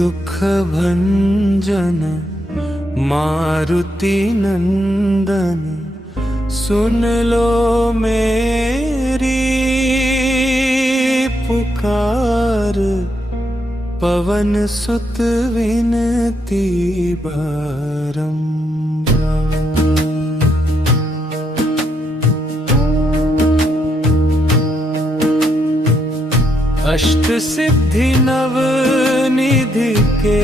दुख भंजन मारुति नंदन, सुन लो मेरी पुकार। पवन सुत विनती बारंबार। अष्ट सिद्धि नव निधि के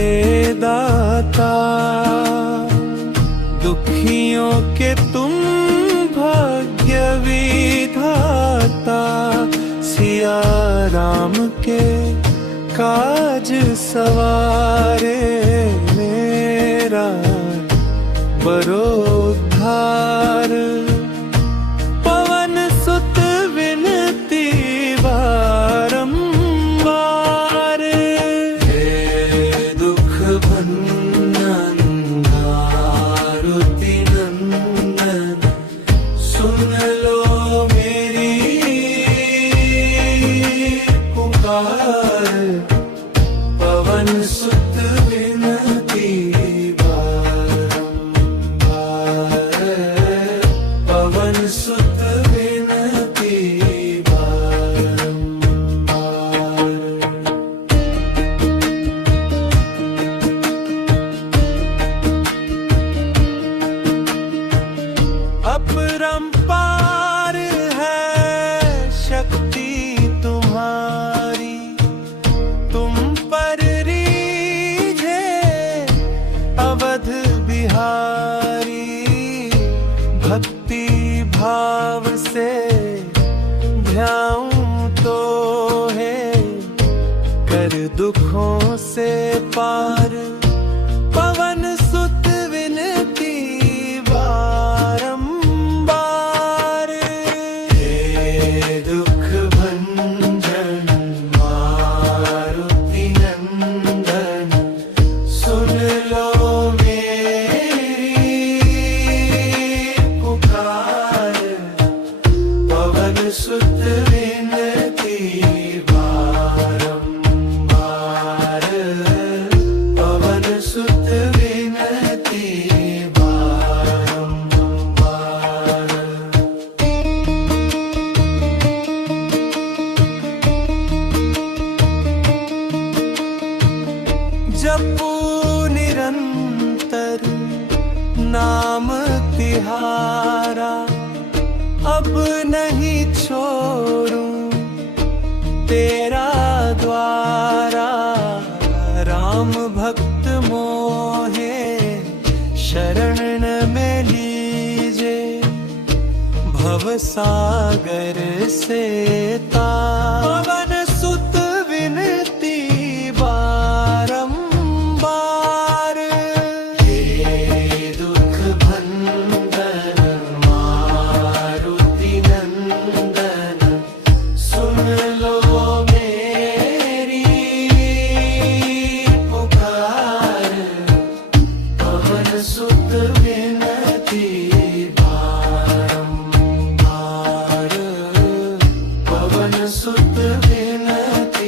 दाता, दुखियों के तुम भाग्य विधाता। सिया राम के काज सवारे, मेरा बरोद्धार। पवन सुत विनती बारंबार। हे दुख भंजन मारुति नंदन, सुन लो मेरी पुकार। पवन सुत विनती बारंबार। पवन सुत विनती बारंबार। अपरंपार है शक्ति तुम्हारी, तुम पर रीझे अवध बिहारी। भक्ति भाव से ध्याऊं तो है, कर दुखों से पार। पवन सुत विनती बारंबार। हे दुख भंजन मारुति नंदन, सुन लो मेरी पुकार। पवन सुत विनती बारंबार। पवन सुत विनती बारंबार। जपू निरंतर नाम तिहारा, अब नहीं छोड़ूं तेरा द्वारा। राम भक्त मोहे शरण में लीजे, भव सागर से तार।